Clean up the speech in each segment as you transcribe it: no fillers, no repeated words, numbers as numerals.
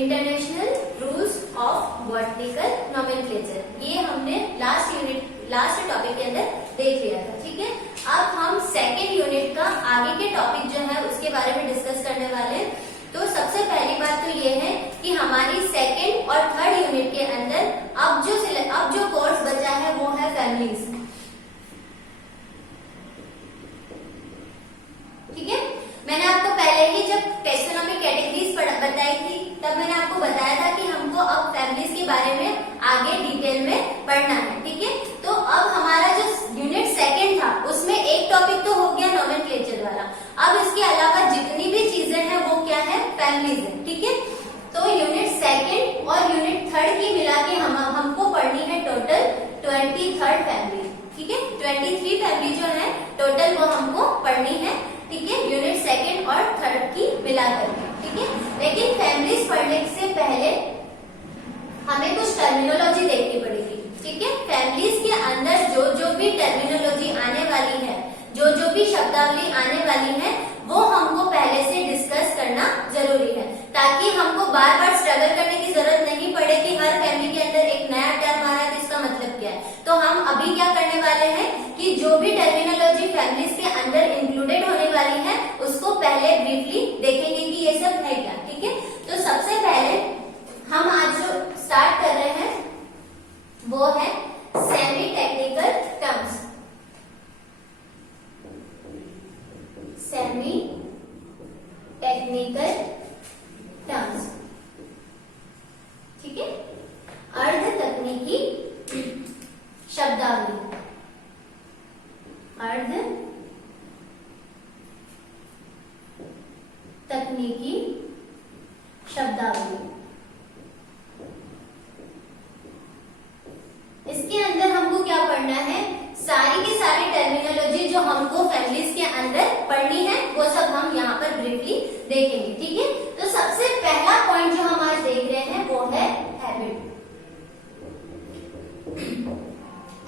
International rules of botanical nomenclature, ये हमने last topic के अंदर देख लिया था। ठीक है, अब हम सेकेंड यूनिट का आगे के टॉपिक जो है उसके बारे में डिस्कस करने वाले हैं। तो सबसे पहली बात तो ये है कि हमारी सेकेंड और थर्ड यूनिट के अंदर अब जो कोर्स बचा है वो है फैमिलीज। ठीक है, मैंने आपको पहले ही जब टेक्सोनॉमी कैटेगरीज बताई थी तब मैंने आपको बताया था कि हमको अब फैमिलीज के बारे में आगे डिटेल में पढ़ना है। ठीक है, तो अब हमारा जो यूनिट सेकंड था उसमें एक टॉपिक तो हो गया नोमेनक्लेचर वाला, अब इसके अलावा जितनी भी चीजें हैं वो क्या है, फैमिलीज है। ठीक है, तो यूनिट सेकंड और यूनिट थर्ड की मिला के हमको पढ़नी है टोटल 23 फैमिली। ठीक है, 23 फैमिली जो है टोटल वो हमको पढ़नी है। ठीक है, यूनिट सेकंड और थर्ड की मिलाकर। ठीक है, लेकिन फैमिलीज पढ़ने से पहले हमें कुछ टर्मिनोलॉजी देखनी पड़ेगी। ठीक है, फैमिलीज के अंदर जो भी टर्मिनोलॉजी आने वाली है, जो भी शब्दावली आने वाली है, वो हमको पहले से डिस्कस करना जरूरी है, ताकि हमको बार बार स्ट्रगल करने की जरूरत नहीं पड़े कि हर फैमिली के अंदर एक नया टर्म आ रहा है तो इसका मतलब क्या है। तो हम अभी क्या करने वाले हैं कि जो भी टर्मिनोलॉजी फैमिलीज के अंदर इंक्लूडेड होने वाली है उसको पहले ब्रीफली देखेंगे कि ये सब है क्या। ठीक है, तो सबसे पहले हम आज जो स्टार्ट कर रहे हैं वो है semi technical terms. Semi technical terms. ठीक है, अर्ध तकनीकी शब्दावली। अर्ध तकनीकी शब्दावली, इसके अंदर हमको क्या पढ़ना है, सारी की सारी टर्मिनोलॉजी जो हमको फैमिलीज के अंदर पढ़नी है वो सब हम यहाँ पर ब्रीफली देखेंगे। ठीक है, तो सबसे पहला पॉइंट जो हम आज देख रहे हैं वो है हैबिट।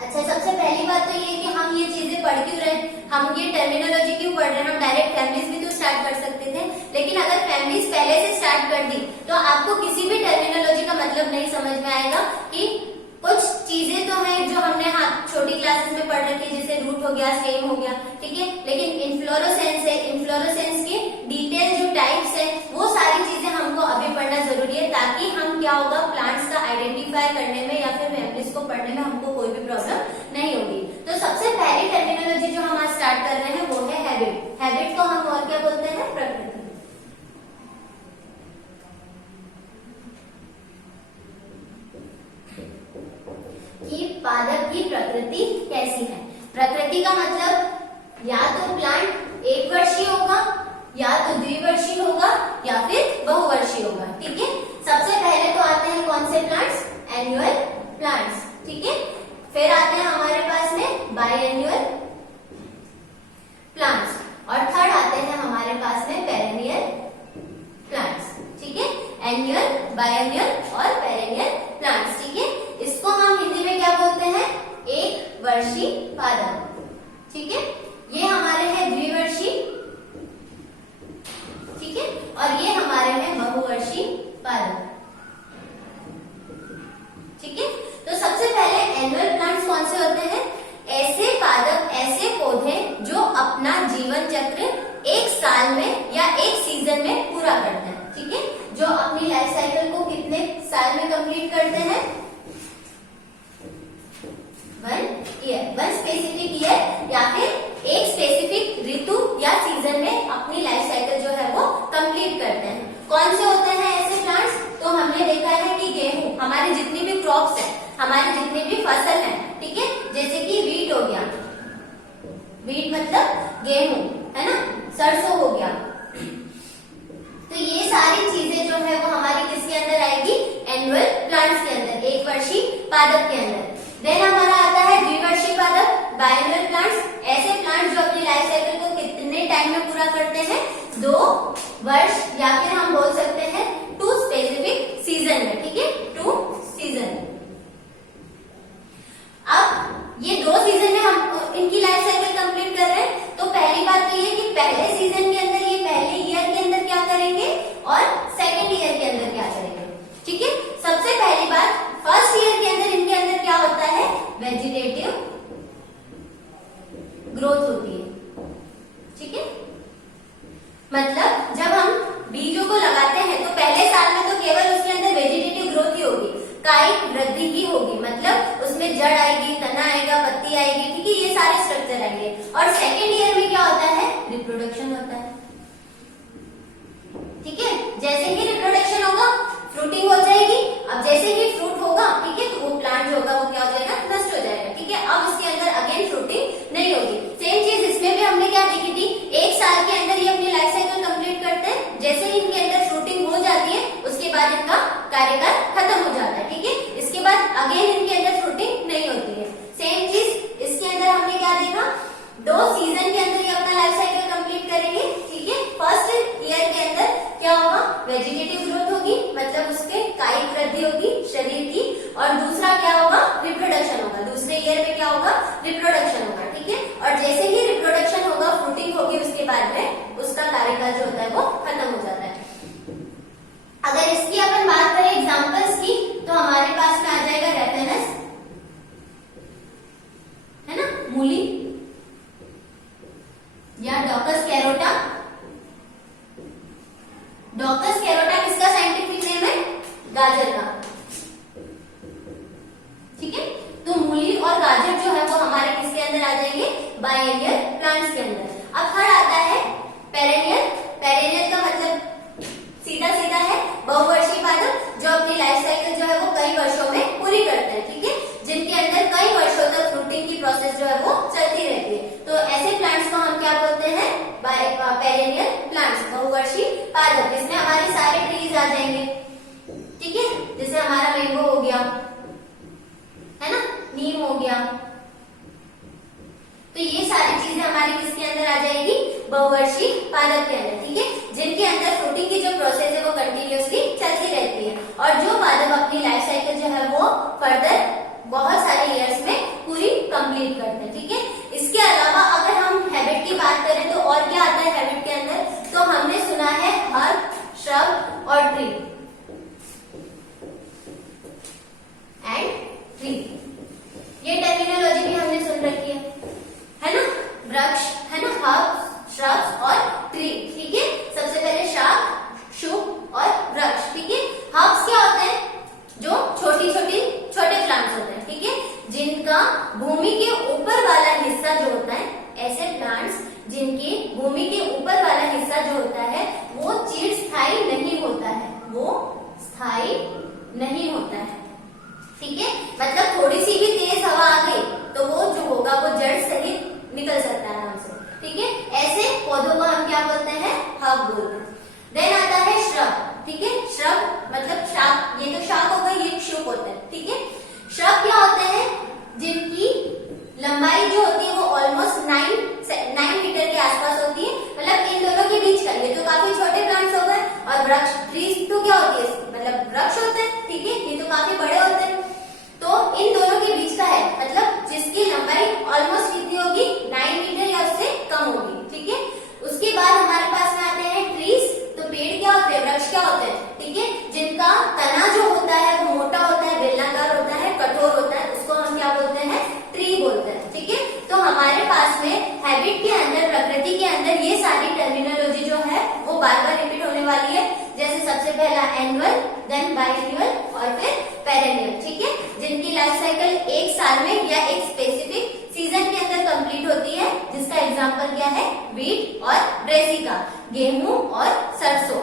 अच्छा, सबसे पहली बात तो ये कि हम ये चीजें पढ़ क्यों रहे, हम ये टर्मिनोलॉजी क्यों पढ़ रहे हैं। हम डायरेक्ट फैमिलीज भी तो स्टार्ट कर सकते थे, लेकिन अगर फैमिलीज पहले से स्टार्ट कर दी तो आपको किसी भी टर्मिनोलॉजी का मतलब नहीं समझ में आएगा। कि कुछ चीजें तो हैं जो हमने छोटी क्लासेस में पढ़ रखी है, जैसे रूट हो गया, स्टेम हो गया। ठीक है, लेकिन इन्फ्लोरेसेंस है, इन्फ्लोरेसेंस के डिटेल जो टाइप्स है वो सारी चीजें हमको अभी पढ़ना जरूरी है, ताकि हम क्या होगा प्लांट्स का आइडेंटिफाई करने में या फिर फैमिलीज को पढ़ने में हमको कोई भी प्रॉब्लम नहीं होगी। तो सबसे पहली टर्मिनोलॉजी जो हम आज स्टार्ट कर रहे हैं वो है हैबिट। हैबिट को हम और क्या बोलते हैं, प्रकृति। कि पादप की प्रकृति कैसी है। प्रकृति का मतलब या तो प्लांट एक वर्षीय होगा, या तो द्विवर्षीय होगा, या फिर बहुवर्षीय होगा। ठीक है, सबसे पहले तो आते हैं कौन से प्लांट्स, एनुअल प्लांट्स। ठीक है, फिर आते हैं हमारे पास में बायएनुअल प्लांट्स, और थर्ड आते हैं हमारे पास में पेरेनियल प्लांट्स। ठीक है, एनुअल, बायएनुअल और पेरेनियल प्लांट्स। ठीक है, इसको हम हिंदी में क्या बोलते हैं, एक वर्षीय पादप। ठीक है, ये हमारे हैं द्विवर्षीय। ठीक है, और ये हमारे हैं बहुवर्षीय पादप। ठीक है, तो सबसे पहले एनुअल प्लांट्स कौन से होते हैं, ऐसे पादप, ऐसे पौधे जो अपना जीवन चक्र एक साल में या एक सीजन में पूरा करते हैं। ठीक है, जो अपनी लाइफ साइकिल को कितने साल में कंप्लीट करते हैं, 1 ईयर, 1 स्पेसिफिक ईयर, या फिर एक स्पेसिफिक ऋतु या सीजन में अपनी लाइफ साइकिल जो है वो कंप्लीट करते हैं। कौन से होते हैं ऐसे प्लांट्स, तो हमने देखा है कि गेहूं, हमारे जितनी भी क्रॉप्स हैं, हमारी जितनी भी फसल है, ठीक है, जैसे कि वीट हो गया, वीट मतलब गेहूं है ना, सरसों हो गया, तो ये सारी चीजें जो है वो हमारी किसके अंदर आएगी, एनुअल प्लांट्स के अंदर, एक वर्षीय पादप के अंदर। देन हमारा आता है द्विवर्षीय पादप, बायएनुअल प्लांट्स, ऐसे प्लांट्स जो अपनी लाइफ साइकिल को कितने टाइम में पूरा करते हैं, 2 वर्ष, या फिर हम बोल सकते हैं 2 स्पेसिफिक सीजन में। ठीक है, 2 सीजन। अब ये 2 सीजन में हम इनकी लाइफ साइकिल कंप्लीट कर रहे हैं, तो पहली बात तो ये कि पहले सीजन के अंदर, ये पहले ईयर के अंदर क्या करेंगे और सेकेंड ईयर के अंदर क्या करेंगे। जड़ आएगी, तना आएगा, पत्ती आएगी, ठीक है, ये सारे स्ट्रक्चर आएंगे। और सेकेंड ईयर में क्या होता है, रिप्रोडक्शन होता है, ठीक है। जैसे ही रिप्रोडक्शन होगा फ्रूटिंग हो जाएगी। अब जैसे ही फ्रूट होगा, ठीक है, तो वो प्लांट जो होगा वो क्या हो जाएगा, नष्ट हो जाएगा, ठीक है। अब इसके अंदर अगेन फ्रूटिंग नहीं होगी। सेम चीज इसमें भी हमने क्या देखी थी, एक साल के अंदर ये अपनी लाइफ साइकिल कंप्लीट करते हैं। जैसे ही इनके अंदर फ्रूटिंग हो जाती है उसके बाद इनका कार्यकाल खत्म हो जाता है, ठीक है। इसके बाद अगेन इनके अंदर फ्रूटिंग नहीं होती है। सेम चीज इसके अंदर हमने क्या देखा, 2 सीजन के अंदर ये अपना लाइफ साइकिल कंप्लीट करेंगे, ठीक है। फर्स्ट ईयर के अंदर क्या होगा, वेजिटेटिव ग्रोथ होगी, मतलब उसके कायिक वृद्धि होगी शरीर की, और दूसरा क्या होगा, रिप्रोडक्शन होगा। दूसरे ईयर में क्या होगा, रिप्रोडक्शन होगा, ठीक है। और जैसे ही रिप्रोडक्शन होगा, फ्रूटिंग होगी, उसके बाद में उसका कार्यकाल जो होता है वो खत्म हो जाता है। अगर इसकी अपन बात करें एग्जांपल्स की, तो हमारे पास में आ जाएगा रेफेनस, है ना, मूली, या डॉकस कैरोटा। डॉकस कैरोटा किसका साइंटिफिक नेम है, गाजर का, ठीक है। तो मूली और गाजर जो है वो हमारे किसके अंदर आ जाएंगे, बाइएनियल प्लांट्स के अंदर। अब थर्ड आता है पेरेनियल। पेरेनियल का मतलब सीधा सीधा है बहुवर्षीय पादप, जो अपनी लाइफ साइकिल जो है वो कई वर्षों में पूरी करते हैं, ठीक है, जिनके अंदर कई वर्षों तक फ्रूटिंग की प्रोसेस जो है वो चलती रहती है। तो ऐसे प्लांट्स को हम क्या बोलते हैं, पेरेनियल प्लांट्स, बहुवर्षीय पादप, जिसमें हमारे सारे ट्रीज आ जाएंगे, ठीक है। जैसे हमारा मैंगो हो गया, है ना, नीम हो गया, तो ये सारी चीजें हमारी किसके अंदर आ जाएगी, बहुवर्षीय पादप के अंदर, ठीक है, जिनके अंदर फ्रूटिंग की जो प्रोसेस है वो कंटिन्यूअसली चलती रहती है, और जो पादप अपनी लाइफ साइकिल जो है वो फर्दर बहुत सारे इयर्स में पूरी कंप्लीट करते हैं, ठीक है। इसके अलावा अगर हम हैबिट की बात करें तो और क्या आता है हैबिट के अंदर, तो हमने सुना है हर्ब, श्रब और ट्री एंड ट्री, ये टर्मिनोलॉजी भी हमने सुन रखी है ना, वृक्ष, है ना, हर्ब, श्रब्स और ट्री, ठीक है। सबसे पहले शाख, शुभ और वृक्ष, ठीक है। हर्ब्स क्या होते हैं, जो छोटे प्लांट्स होते हैं, ठीक है, जिनका भूमि के ऊपर वाला हिस्सा जो होता है, ऐसे प्लांट्स जिनकी भूमि के ऊपर वाला हिस्सा जो होता है वो चिरस्थायी नहीं होता है, वो स्थायी नहीं होता है, ठीक है। मतलब थोड़ी सी भी तेज हवा आ गई तो वो जो होगा वो जड़ सहित निकल सकता है आराम से, ठीक है। ऐसे पौधों को हम क्या बोलते हैं, हर्ब बोलते हैं। देन आता है श्रब, ठीक है। श्रब मतलब शाख, ये तो शाख हो गई, ये शुभ होता है, ठीक है। श्रब क्या होते हैं, जिनकी लंबाई जो होती है वो ऑलमोस्ट 9 मीटर के आसपास होती है, मतलब इन दोनों के बीच का, ये तो काफी छोटे प्लांट्स हो गए। और वृक्ष, ट्रीज तो क्या होती है, मतलब वृक्ष होते हैं, ठीक है, ये तो काफी बड़े होते हैं। तो इन दोनों के बीच का है, मतलब जिसकी लंबाई ऑलमोस्ट कितनी होगी, 9 मीटर या उससे कम होगी, ठीक है। उसके बाद हमारे पास में आते हैं ट्रीज। तो पेड़ क्या होते हैं, वृक्ष क्या होते हैं, ठीक है, जिनका तना जो होता है वो मोटा होता है, बेलनाकार होता है, कठोर होता है, उसको हम क्या बोलते हैं, ट्री बोलते हैं, ठीक है। तो हमारे पास में हैबिट के अंदर, प्रकृति के अंदर ये सारी टर्मिनोलॉजी जो है वो बार बार रिपीट होने वाली है। जैसे सबसे पहला एनुअल, देन बाइएनुअल और फिर पेरेनियल, ठीक है, जिनकी लाइफ साइकिल एक साल में या एक स्पेसिफिक सीजन के अंदर कंप्लीट होती है, जिसका एग्जांपल क्या है, वीट और ब्रेसिका, गेहूं और सरसों।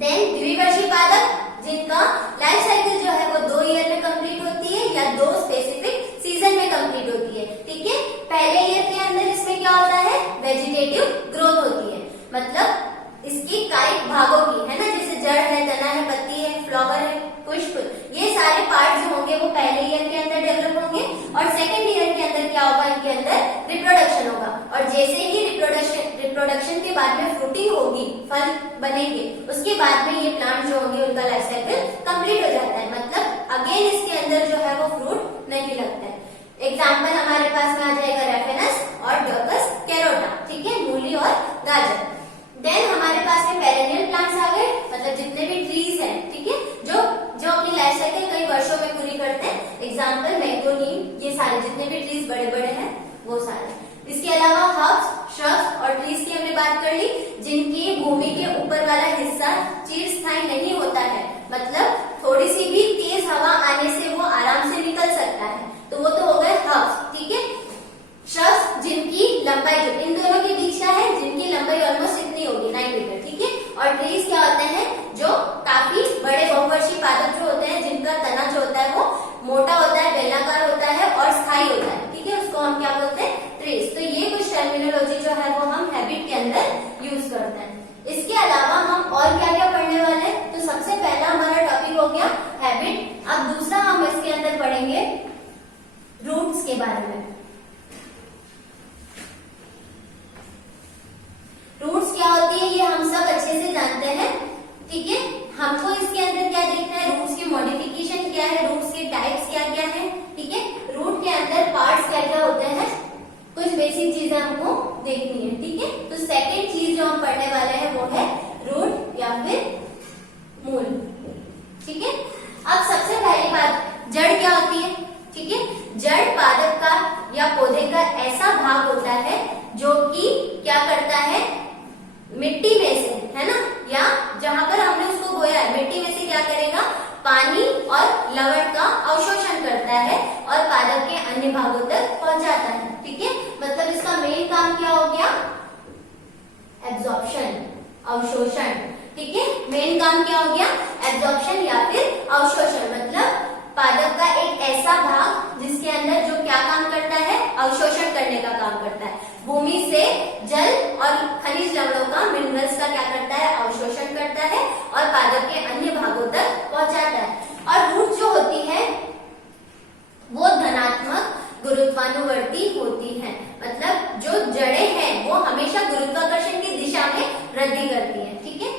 देन द्विवर्षीय पादप, जिनका लाइफ साइकिल जो है वो 2 ईयर में कंप्लीट होती है या 2 स्पेसिफिक सीजन में कंप्लीट होती है, ठीक है। पहले ईयर के अंदर इसमें क्या होता है, वेजिटेटिव ग्रोथ होती है, मतलब इसकी कायिक भागों की, है ना, जैसे जड़ है, तना है, पत्ती है, फ्लावर है, पुष्प, ये सारे पार्ट जो होंगे वो पहले ईयर के अंदर डेवलप होंगे। और सेकेंड ईयर के अंदर क्या होगा, इनके अंदर रिप्रोडक्शन होगा, और जैसे ही रिप्रोडक्शन के बाद में फ्रूटिंग होगी, फल बनेंगे, उसके बाद में ये प्लांट जो होंगे उनका लाइफ साइकिल कंप्लीट हो जाता है, मतलब अगेन इसके अंदर जो है वो फ्रूट नहीं लगता है। एग्जाम्पल हमारे पास में आ जाएगा रेफेनस और डॉकस कैरोटा, ठीक है, मूली और गाजर। देन हमारे पास में पेरेनियल प्लांट्स आ गए, मतलब जितने भी ट्रीज हैं, ठीक है, जो अपनी लाइफ साइकिल कई वर्षों में पूरी करते हैं। एग्जाम्पल मैंगो, नीम, ये सारे जितने भी ट्रीज बड़े बड़े हैं वो सारे। इसके अलावा हर्ब्स, श्रब्स और ट्रीज की हमने बात कर ली, जिनकी भूमि के ऊपर वाला हिस्सा चिरस्थायी नहीं होता है, मतलब थोड़ी सी भी तेज हवा आने से वो आराम से निकल सकता है, ठीक है। जड़ पादप का या पौधे का ऐसा भाग होता है जो कि क्या करता है, मिट्टी में से, है ना, या जहां पर हमने उसको बोया है मिट्टी में से क्या करेगा, पानी और लवण का अवशोषण करता है और पादप के अन्य भागों तक पहुंचाता है। ठीक है, मतलब इसका मेन काम क्या हो गया, एब्जॉर्प्शन, अवशोषण। ठीक है, मेन काम क्या हो गया, एब्जॉर्प्शन या फिर अवशोषण। मतलब पादप का एक ऐसा भाग जिसके अंदर जो क्या काम करता है, अवशोषण करने का काम करता है। भूमि से जल और खनिज लवणों का, मिनरल्स का क्या करता है, अवशोषण करता है और पादप के अन्य भागों तक पहुंचाता है। और रूट जो होती है वो धनात्मक गुरुत्वानुवर्ती होती है। मतलब जो जड़ें हैं वो हमेशा गुरुत्वाकर्षण की दिशा में वृद्धि करती है। ठीक है,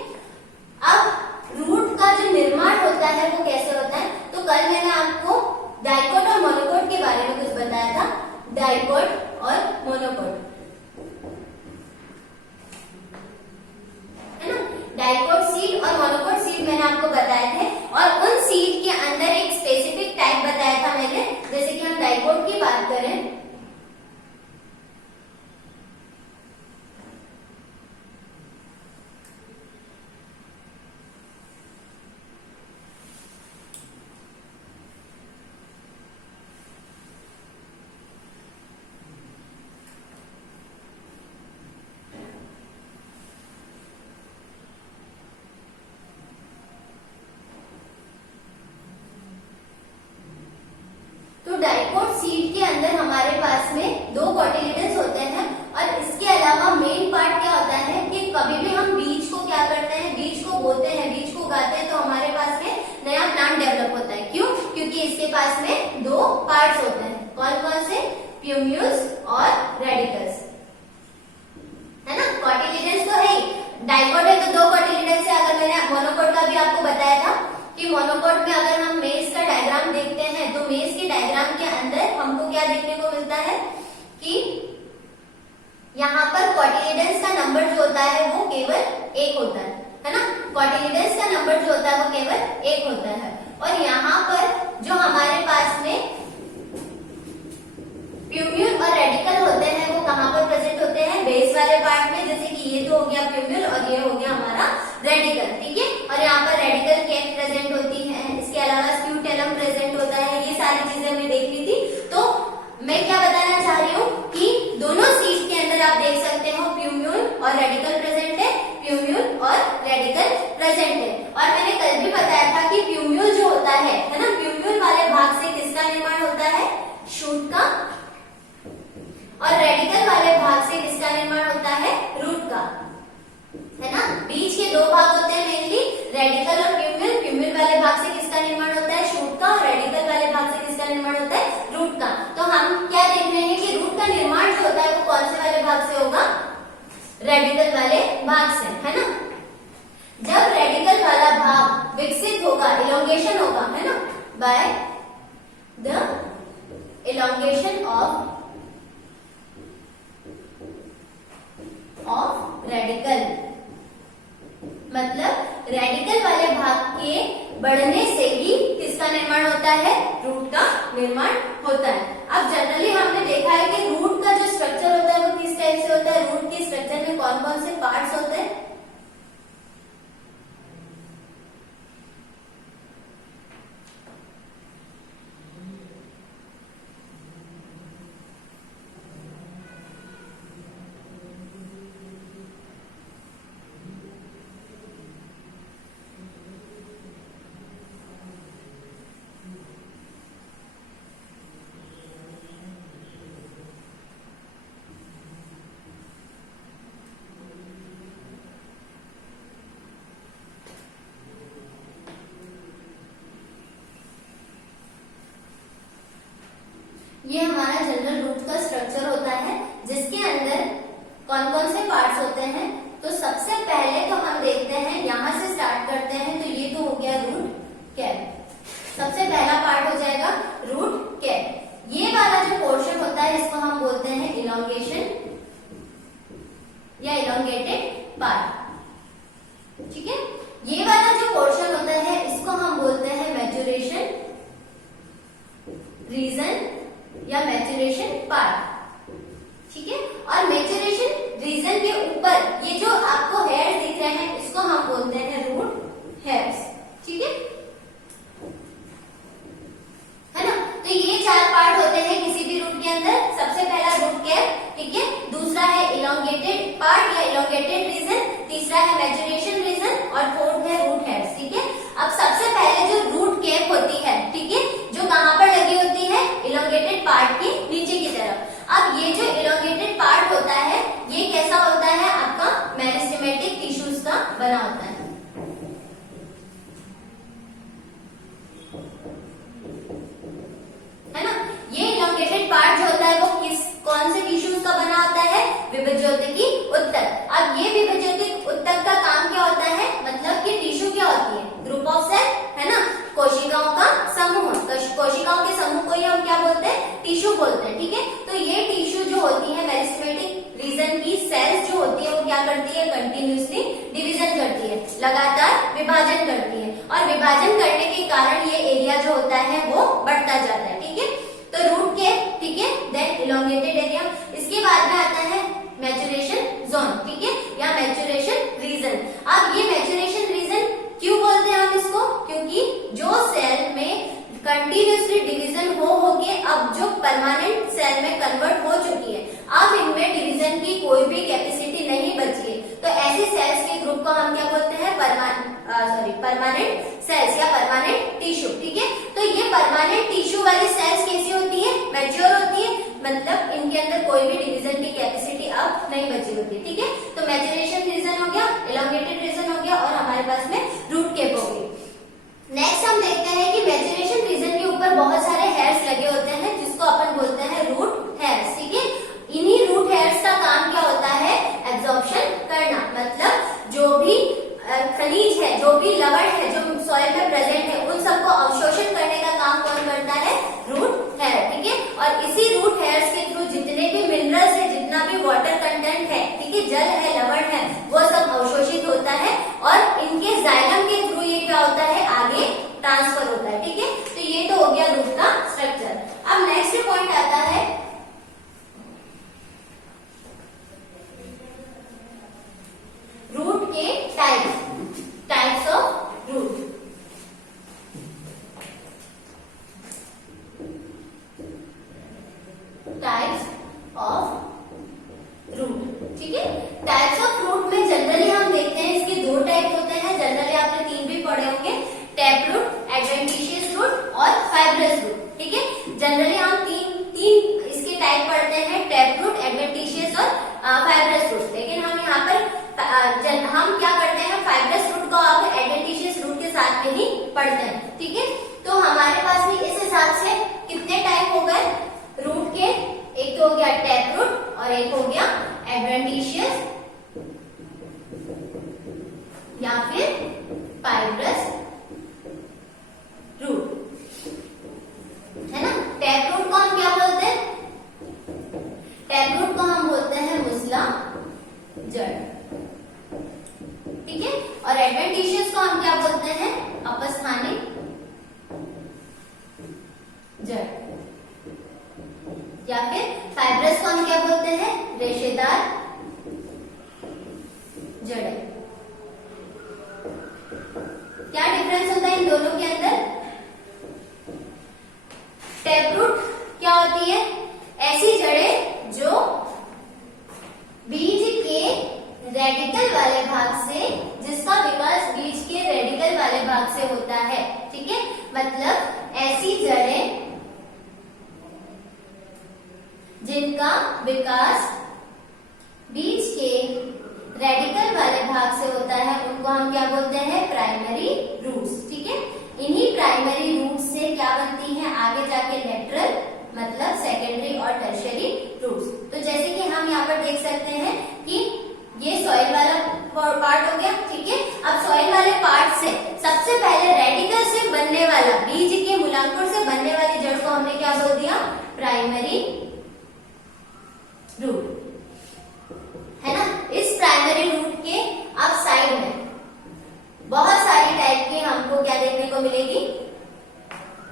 अब रूट का जो निर्माण होता है वो कैसे होता है, तो कल मैंने आपको डाइकोट और मोनोकोट के बारे में कुछ बताया था। डाइकोट और मोनोकोट, है ना, डाइकोट सीड और मोनोकोट सीड मैंने आपको बताए थे। और उन सीड के अंदर एक स्पेसिफिक टाइप बताया था मैंने, जैसे कि हम डाइकोट की बात करें डाइकोट सीड के अंदर हमारे पास में दो कोटिलिडन्स होते हैं। और इसके अलावा मेन पार्ट क्या होता है कि कभी भी हम बीज को क्या करते हैं, बीज को बोते हैं, बीज को उगाते हैं तो हमारे पास में नया प्लांट डेवलप होता है। क्यों, क्योंकि इसके पास में दो पार्ट्स होते हैं। कौन कौन से, प्यूम्यूल्स और रेडिकल्स, है ना। कोटिलिडन्स तो है ही, डाइकोट है तो दो कोटिलिडन्स है। अगर मैंने मोनोकोट का भी आपको बताया था कि मोनोकोट में अगर हम मेज का डायग्राम देखते हैं तो मेज के डायग्राम के अंदर हमको क्या देखने को मिलता है कि यहाँ पर कोटिलिडन्स का नंबर जो होता है वो केवल एक होता है ना। कोटिलिडन्स का नंबर जो होता है वो केवल एक होता है। और यहाँ पर जो हमारे पास में प्यूम्यूल और रेडिकल होते हैं वो कहाँ पर प्रेजेंट होते हैं, बेस वाले पार्ट में। जैसे कि ये तो हो गया प्यूम्यूल और ये हो गया हमारा रेडिकल। ठीक है, और यहाँ पर रेडिकल कैप प्रेजेंट होती है, इसके अलावा स्प्यूटेलम प्रेजेंट होता है। ये सारी चीजें मैं देख ली थी। तो मैं क्या बताना चाह रही हूँ कि दोनों सीड के अंदर आप देख सकते हो प्यूम्यूल और रेडिकल प्रेजेंट है, प्यूम्यूल और रेडिकल प्रेजेंट है। और मैंने कल भी बताया था कि प्यूम्यूल जो होता है ना, प्यूम्यूल वाले भाग से किसका निर्माण होता है, शूट का। और रेडिकल वाले भाग से किसका निर्माण होता है, रूट का, है ना। बीज के दो भाग होते हैं मेनली, रेडिकल और प्यूम्यूल। प्यूम्यूल वाले भाग से किसका निर्माण होता है, शूट का। और रेडिकल वाले भाग से किसका निर्माण होता है, रूट का। तो हम क्या देख रहे हैं कि रूट का निर्माण जो होता है वो कौन से वाले भाग से होगा, रेडिकल वाले भाग से, है ना। जब रेडिकल वाला भाग विकसित होगा, इलोंगेशन होगा, है ना, by the elongation of radical, मतलब रेडिकल वाले भाग के बढ़ने से ही किसका निर्माण होता है, रूट का निर्माण होता है। अब जनरली हमने देखा है कि रूट का जो स्ट्रक्चर होता है वो किस टाइप से होता है, रूट के स्ट्रक्चर में कौन कौन से पार्ट्स होते हैं। ये हमारा जनरल रूट का स्ट्रक्चर होता है जिसके अंदर कौन कौन से पार्ट्स होते हैं। तो सबसे पहले तो हम देखते हैं, यहां से स्टार्ट करते हैं। तो ये तो हो गया रूट कैप, सबसे पहला पार्ट हो जाएगा रूट कैप। ये वाला जो पोर्शन होता है इसको हम बोलते हैं इलोंगेशन या इलोंगेटेड पार्ट। ठीक है, ये वाला जो पोर्शन होता है इसको हम बोलते हैं मैच्योरेशन रीजन या मैच्योरेशन पार्ट, ठीक है। और मैच्योरेशन रीजन के ऊपर ये जो आपको हेयर्स दिख रहे हैं इसको हम बोलते हैं रूट हेयर्स, ठीक है ना। तो ये 4 पार्ट होते हैं किसी भी रूट के अंदर। सबसे पहला रूट कैप, ठीक है, दूसरा है इलोंगेटेड पार्ट या इलोंगेटेड रीजन, तीसरा है मैच्योरेशन रीजन और फोर्थ है रूट हेयर्स, ठीक है। अब सबसे पहले जो रूट कैप होती है, ठीक है, जो कहां पर लगी होती है, इलोंगेटेड पार्ट के नीचे की तरफ। अब ये जो इलोंगेटेड पार्ट होता है ये कैसा होता है, आपका मेरिस्टेमेटिक टिश्यूज का बना होता है, ना। ये इलोंगेटेड पार्ट जो होता है वो कौन से टिश्यूज का बना होता है, विभज्योतिकी ऊतक। अब ये विभज्योतिकी ऊतक का काम क्या होता है, मतलब कि टिश्यू क्या होती है, ग्रुप ऑफ सेल, है ना, कोशिकाओं का समूह। कोशिकाओं के समूह को ही हम क्या बोलते हैं, टिश्यू बोलते हैं, ठीक है। तो ये टिश्यू जो होती है मेरिस्टेमेटिक रीजन की सेल्स जो होती है वो क्या करती है, कंटिन्यूसली डिवीजन करती है, लगातार विभाजन करती है, और विभाजन करने के कारण ये एरिया जो होता है वो बढ़ता जाता है, ठीक है। तो रूट कैप, ठीक है, देन इलोंगेटेड एरिया। इसके बाद में आता है मैच्योरेशन जोन, ठीक है, या मैच्योरेशन रीजन। अब ये मैच्योरेशन रीजन क्यों बोलते हैं हम इसको, क्योंकि जो सेल में कंटिन्यूसली डिवीजन हो के अब जो परमानेंट सेल में कन्वर्ट हो चुकी है, अब इनमें डिवीजन की कोई भी कैपेसिटी नहीं बची है, तो ऐसे सेल्स के ग्रुप को हम क्या बोलते हैं, परमानेंट सेल्स या परमानेंट टिश्यू, ठीक है। तो ये परमानेंट टिश्यू वाली सेल्स कैसी होती है, मैच्योर होती है, मतलब इनके अंदर कोई भी डिवीजन की कैपेसिटी अब नहीं बची होती, ठीक है। तो मैच्योरेशन रीजन हो गया, इलोंगेटेड रीजन हो गया, और हमारे पास में रूट कैप हो गई। नेक्स्ट हम देखते हैं कि मैच्योरेशन रीजन के ऊपर बहुत सारे हेयर्स लगे होते हैं जिसको अपन बोलते हैं रूट हेयर्स, ठीक है। इन्हीं रूट हेयर्स का काम क्या होता है, एब्जॉर्प्शन करना, मतलब जो भी खनिज है, जो भी लवण है जो सॉइल में प्रेजेंट है, उन सबको अवशोषण करने का काम कौन करता है, रूट हेयर, ठीक है। और इसी रूट हेयर्स के थ्रू जितने भी मिनरल्स है, जितना भी वाटर कंटेंट है, ठीक है, जल है, लवण है, वो सब अवशोषित होता है, और इनके जाइलम के थ्रू ये क्या होता है, आगे ट्रांसफर होता है, ठीक है। तो ये तो हो गया रूट का स्ट्रक्चर। अब नेक्स्ट पॉइंट आता है रूट के types of root. Types of root, ठीक है। टाइप्स ऑफ रूट में जनरली हम देखते हैं इसके 2 टाइप होते हैं, जनरली आपने 3 भी पढ़े होंगे, टैप रूट, एडवेंटिशियस रूट और फाइब्रस रूट, ठीक है। जनरली हम तीन इसके टाइप पढ़ते हैं, टैप रूट, एडवेंटिशियस और फाइब्रस रूट। लेकिन हम यहाँ पर हम क्या करते हैं, फाइब्रस रूट को आप एडवेंटिशियस रूट के साथ में ही पढ़ते हैं, ठीक है। तो हमारे पास में इस हिसाब से कितने टाइप हो गए रूट के, एक तो हो गया टैप रूट और एक हो गया एडवेंटिशियस या फिर फाइब्रस रूट, है ना। टैप रूट को हम क्या बोलते हैं, टैप रूट को हम बोलते हैं मुसला जड़, ठीक है। और एडवेंटिशियस को हम क्या बोलते हैं, अपस्थानिक जड़, या फिर फाइब्रस को हम क्या बोलते हैं, रेशेदार जड़। क्या डिफरेंस होता है इन दोनों के अंदर, टैप रूट क्या होती है, ऐसी जड़ें जो बीज के रेडिकल वाले भाग से, जिसका विकास बीज के रेडिकल वाले भाग से होता है, ठीक है। मतलब ऐसी जड़ें जिनका विकास बीज के रेडिकल वाले भाग से होता है उनको हम क्या बोलते हैं, प्राइमरी रूट्स, ठीक है। इन्हीं प्राइमरी रूट्स से क्या बनती हैं, आगे जाके लेटरल, मतलब सेकेंडरी और टर्शियरी रूट्स। तो जैसे कि हम यहाँ पर देख सकते हैं कि ये सॉइल वाला पार्ट हो गया, ठीक है। अब सॉइल वाले पार्ट से सबसे पहले रेडिकल से बनने वाला, बीज के मूलांकुर से बनने वाली जड़ को हमने क्या बोल दिया, प्राइमरी रूट, है ना। इस प्राइमरी रूट के अब साइड में बहुत सारी टाइप की हमको क्या देखने को मिलेगी,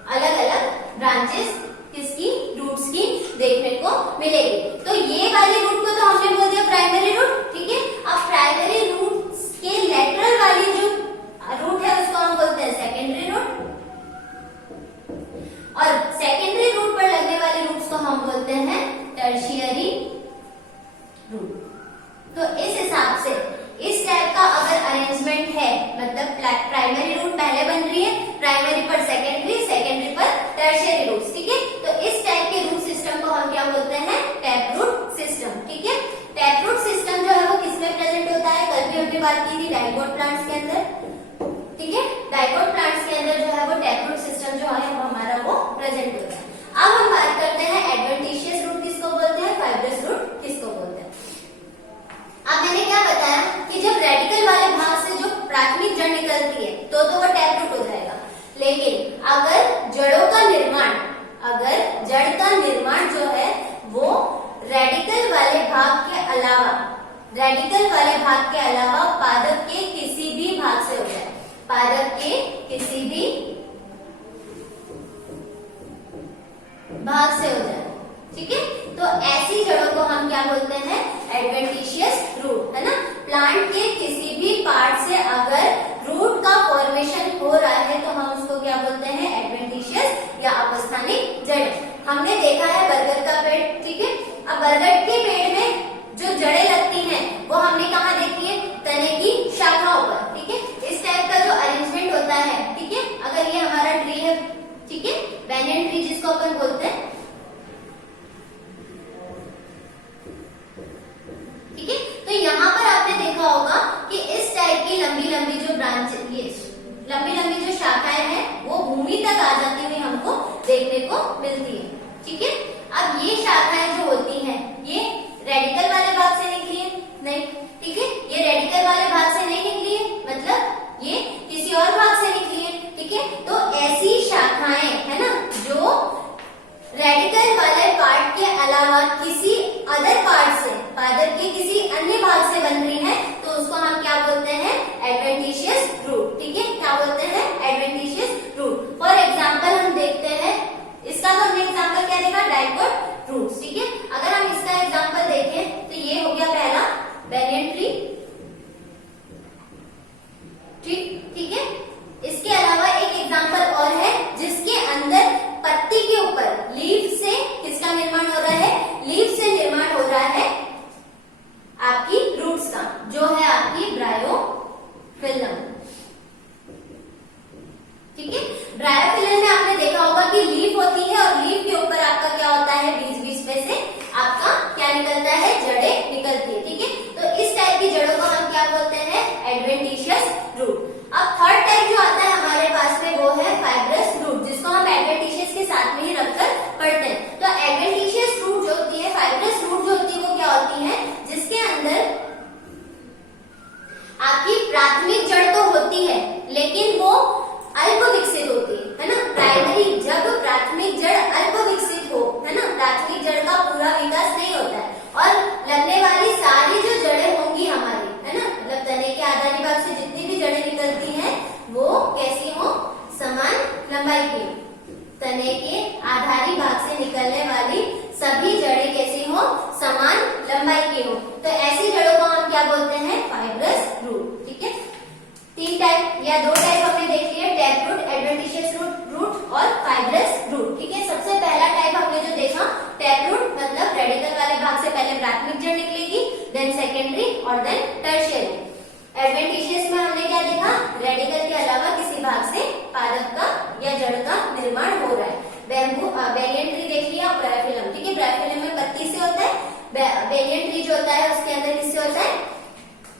अलग अलग ब्रांचेस, किसकी, रूट्स की देखने को मिलेगी। तो ये वाली रूट को तो हमने बोल दिया प्राइमरी रूट, ठीक है। अब प्राइमरी रूट के लेटरल वाली जो रूट है उसको हम बोलते हैं सेकेंडरी रूट, और सेकेंडरी रूट पर लगने वाले रूट्स को हम बोलते हैं टर्शियरी रूट। तो इस हिसाब से इस टाइप का अगर अरेंजमेंट है, मतलब प्राइमरी रूट पहले बन रही है, प्राइमरी पर सेकेंडरी, सेकेंडरी पर टर्शियरी रूट्स, ठीक है। तो इस टाइप के रूट सिस्टम को हम क्या बोलते हैं, टैप रूट सिस्टम, ठीक है। टैप रूट सिस्टम जो है वो किसमें प्रेजेंट होता है, कल भी हमने बात की थी डाइकोट प्लांट्स के अंदर, ठीक है। डाइकोट प्लांट्स के अंदर जो है वो टैप रूट सिस्टम जो है हमारा वो प्रेजेंट होता है। अब हम बात करते हैं एडवेंटिशियस रूट किसको बोलते हैं, फाइब्रस रूट किसको बोलते हैं। अब मैंने क्या बताया कि जब रेडिकल वाले भाग से जो प्राथमिक जड़ निकलती है तो वो टैप रूट हो जाएगा, लेकिन अगर जड़ों का निर्माण, अगर जड़ का निर्माण जो है वो रेडिकल वाले भाग के अलावा, रेडिकल वाले भाग के अलावा पादप के किसी भी भाग से हो जाए, पादप के किसी भी भाग से हो जाए, ठीक है। तो ऐसी जड़ों को हम क्या बोलते हैं, एडवेंटिशियस रूट, है ना। प्लांट के किसी भी पार्ट से अगर रूट का फॉर्मेशन हो रहा है तो हम उसको क्या बोलते हैं, एडवेंटिशियस या अपस्थानिक जड़। हमने देखा है बरगद का पेड़, ठीक है। अब बरगद के पेड़ में जो जड़ें लगती हैं वो हमने कहाँ देखी है, तने की शाखाओं पर, ठीक है। इस टाइप का जो अरेंजमेंट होता है, ठीक है। अगर ये हमारा ट्री है, ठीक है, बैनियन ट्री जिसको अपन बोलते हैं, ठीक है। तो यहाँ पर आपने देखा होगा कि इस टाइप की लंबी लंबी जो ब्रांच, ये लंबी लंबी जो शाखाएं हैं वो भूमि तक आ जाती हुई हमको देखने को मिलती है, ठीक है। अब ये शाखाएं जो होती हैं ये रेडिकल वाले भाग से निकली है, नहीं, ठीक है। ये रेडिकल वाले भाग से नहीं निकली है, मतलब ये किसी और भाग से निकली है, ठीक है। तो ऐसी शाखाएं, है ना, जो रेडिकल वाले पार्ट के अलावा किसी अदर पार्ट से, पादप के किसी अन्य भाग से बन रही है तो उसको हम क्या बोलते हैं, एडवेंटिशियस रूट, ठीक है। क्या बोलते हैं, एडवेंटिशियस रूट। फॉर एग्जांपल हम देखते हैं, इसका तो हमने एग्जांपल क्या देखा, डाइकोट रूट्स, ठीक है। अगर हम इसका एग्जांपल देखें तो ये हो गया पहला बैनियन ट्री, ठीक है। इसके अलावा एक एग्जांपल और है जिसके अंदर पत्ती के ऊपर लीफ से किसका निर्माण हो रहा है, लीफ से निर्माण हो रहा है आपकी रूट्स का, जो है आपकी ब्रायोफिलम, ठीक है। ब्रायोफिलम में आपने देखा होगा कि लीफ होती है और लीफ के ऊपर आपका क्या होता है, बीच बीच में से आपका क्या निकलता है, जड़ें निकलती है, ठीक है। तो इस टाइप की जड़ों को हम क्या बोलते हैं, एडवेंटिशियस रूट। अब थर्ड टाइप जो आता है हमारे पास में वो है फाइब्रस रूट, जिसको हम एडवेंटिशियस के साथ में ही रखकर पढ़ते हैं। तो एडवेंटिशियस रूट जो होती है, फाइब्रस रूट जो होती है वो क्या होती है, जिसके अंदर आपकी प्राथमिक जड़ तो होती है लेकिन वो अल्प विकसित होती है ना। प्राइमरी, जब प्राथमिक जड़ अल्प विकसित हो, है ना, प्राथमिक जड़ का पूरा विकास नहीं होता है और लगने वाली सारी जो जड़ें होंगी हमारी, है ना, मतलब तने के आधारी भाग से जितनी भी जड़ें निकलती हैं वो कैसी हो, समान लंबाई की। तने के आधारी भाग से निकलने वाली सभी जड़ें कैसी हो, समान लंबाई की हो। तो ऐसी जड़ों को हम क्या बोलते हैं, फाइब्रस रूट, ठीक है। तीन टाइप या दो टाइप हमने देख लिया, टैप रूट, एडवेंटिशियस रूट और फाइब्रस रूट, ठीक है। सबसे पहला टाइप हमने जो देखा टैप रूट, मतलब रेडिकल वाले भाग से पहले प्राथमिक जड़ निकलेगी, देन सेकेंडरी और देन टर्शियरी। एडवेंटिशियस में हमने क्या देखा, रेडिकल के अलावा किसी भाग से पादप का या जड़ का निर्माण हो रहा है। बैम्बू, बैनियन ट्री देख लिया, और ब्रायोफिलम, ठीक है। ब्रायोफिलम में पत्ती से होता है, बैनियन ट्री जो होता है उसके अंदर किससे होता है,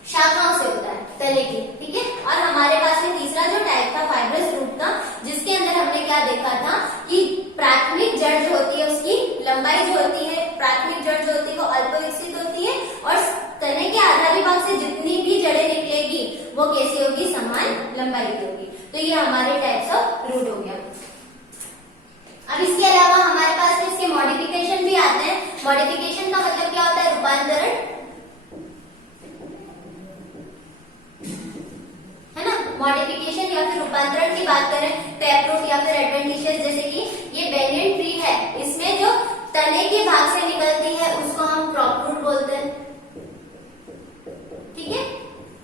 शाखाओं से होता है, तने की, ठीक है। और हमारे पास में तीसरा जो टाइप था फाइब्रस रूट का, जिसके अंदर हमने क्या देखा था कि प्राथमिक जड़ जो होती है उसकी लंबाई जो होती है, प्राथमिक जड़ जो होती है वो अल्प विकसित होती है और तने के आधारी भाग से जितनी भी जड़ें निकलेगी वो कैसी होगी, समान लंबाई की होगी। तो ये हमारे टाइप्स ऑफ रूट हो गया। अब इसके अलावा हमारे पास में इसके मॉडिफिकेशन भी आते हैं। मॉडिफिकेशन का मतलब क्या होता है, रूपांतरण, है ना। मॉडिफिकेशन या फिर रूपांतरण की बात करें, टैप रूट या फिर एडवेंटिशियस, जैसे कि ये बैनियन ट्री है, इस भाग से निकलती है उसको हम क्रॉप रूट बोलते हैं। ठीक है,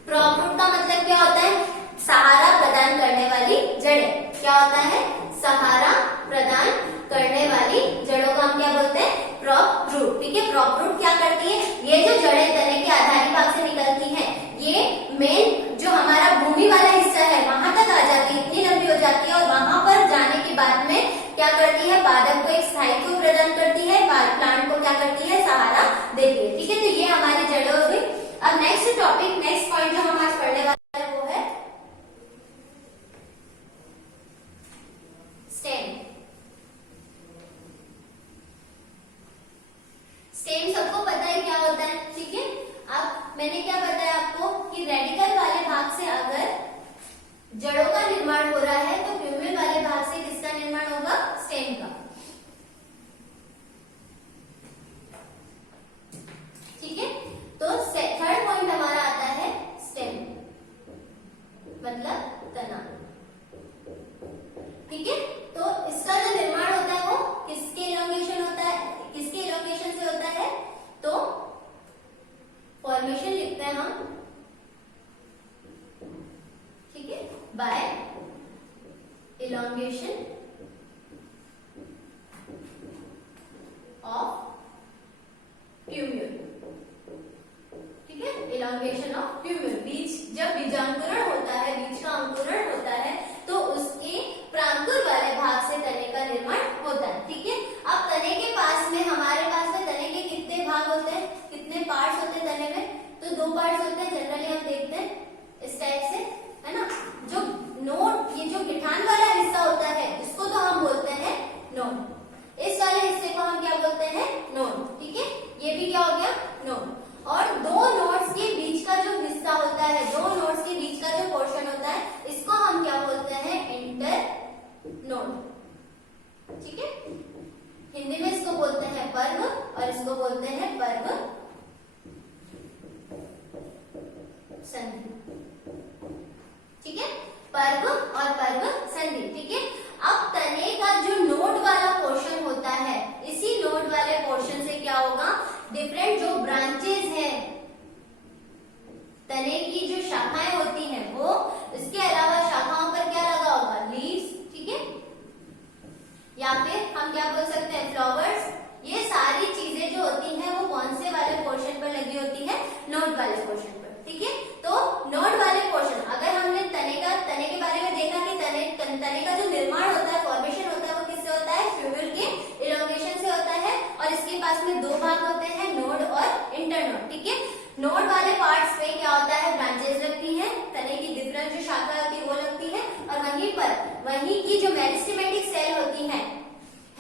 क्रॉप रूट का मतलब क्या होता है? सहारा प्रदान करने वाली जड़ें। क्या होता है? सहारा प्रदान करने वाली जड़ों को हम क्या बोलते हैं? Crop root. ठीक है, क्रॉप रूट क्या करती है? ये जो जड़ें तने के आधारी भाग से निकलती हैं, ये मेन जो हमारा भूमि वाला हिस्सा है वहां तक आ जाती है, इतनी लंबी हो जाती है, और वहां पर जाने के बाद में क्या करती है? पादप को एक स्थायित्व प्रदान करती है, प्लांट को क्या करती है? सहारा देती है। ठीक है, तो ये हमारी जड़ें हो गई। अब नेक्स्ट टॉपिक, नेक्स्ट पॉइंट जो हम आज पढ़ने वाले हैं वो है स्टेम। स्टेम सबको पता है क्या होता है। ठीक है, अब मैंने क्या बताया आपको कि रेडिकल वाले भाग से अगर जड़ों का निर्माण हो रहा है तो प्यूमिल वाले भाग से किसका निर्माण होगा? स्टेम का। ठीक है, तो थर्ड पॉइंट हमारा आता है स्टेम मतलब तना। ठीक है, तो इसका जो निर्माण होता है वो किसके इलोंगेशन होता है? किसके इलोंगेशन से होता है? तो फॉर्मेशन लिखते हैं हम। ठीक है, बाय इलोंगेशन ऑफ प्यूम्यूल। ठीक है, इलोंगेशन ऑफ प्यूम्यूल। बीज जब बीजांकुरण होता है, बीज का अंकुरण होता है, तो उसके प्रांकुर वाले भाग से तने का निर्माण होता है। ठीक है, अब तने के पास में हमारे पास में तने के कितने भाग होते हैं? कितने पार्ट्स होते हैं तने में? तो 2 पार्ट्स होते हैं। जनरली हम देखते हैं इस टाइप से, है ना। जो नोड, ये जो गिठान वाला हिस्सा होता है इसको तो हम बोलते हैं नोड। इस वाले हिस्से को हम क्या बोलते हैं? नोड। ठीक है, ये भी क्या हो गया? नोड। और 2 नोड्स के बीच का जो हिस्सा होता है, 2 नोड्स के बीच का जो पोर्शन होता है, इसको हम क्या बोलते हैं? Inter node. ठीक है, हिंदी में इसको बोलते हैं पर्व और इसको बोलते हैं पर्व संधि। ठीक है, पर्व और पर्व संधि। ठीक है, अब तने का जो नोड वाला पोर्शन होता है, इसी नोड वाले पोर्शन से क्या होगा? डिफरेंट जो ब्रांचेस हैं, तने की जो शाखाएं होती हैं वो, इसके अलावा शाखाओं पर क्या लगा होगा? लीव्स। ठीक है, या फिर हम क्या बोल सकते हैं? फ्लावर्स। ये सारी चीजें जो होती हैं वो कौन से वाले पोर्शन पर लगी होती है? नोड वाले पोर्शन पर। ठीक है, तो नोड वाले पोर्शन, अगर हमने तने के बारे में देखा कि तने का जो निर्माण होता है, फॉर्मेशन होता है, वो किससे होता है? प्यूमिल के इलोंगेशन से होता है, और इसके पास में 2 भाग होते हैं, नोड और इंटरनोड। ठीक है, नोड वाले पार्ट्स में क्या होता है? ब्रांचेस लगती हैं, तने की डिफरेंट जो शाखा होती है वो लगती है, और वहीं पर वहीं की जो मेरिस्टेमेटिक सेल होती है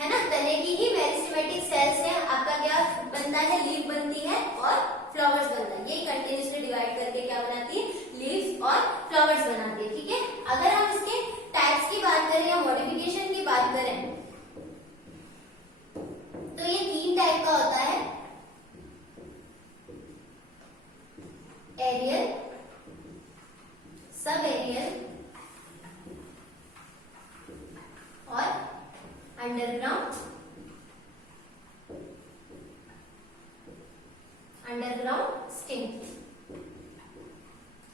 ना, तने की ही मेरिस्टेमेटिक सेल से आपका क्या बनता है? लीफ बनती है और फ्लावर्स बनता है। ये कंटिन्यूअसली डिवाइड करके क्या बनाती है? लीव्स और फ्लावर्स बनाती है। ठीक है, अगर हम इसके टाइप्स की बात करें या मॉडिफिकेशन की बात करें तो ये 3 टाइप का होता है। एरियल, सब एरियल और अंडरग्राउंड स्टेम।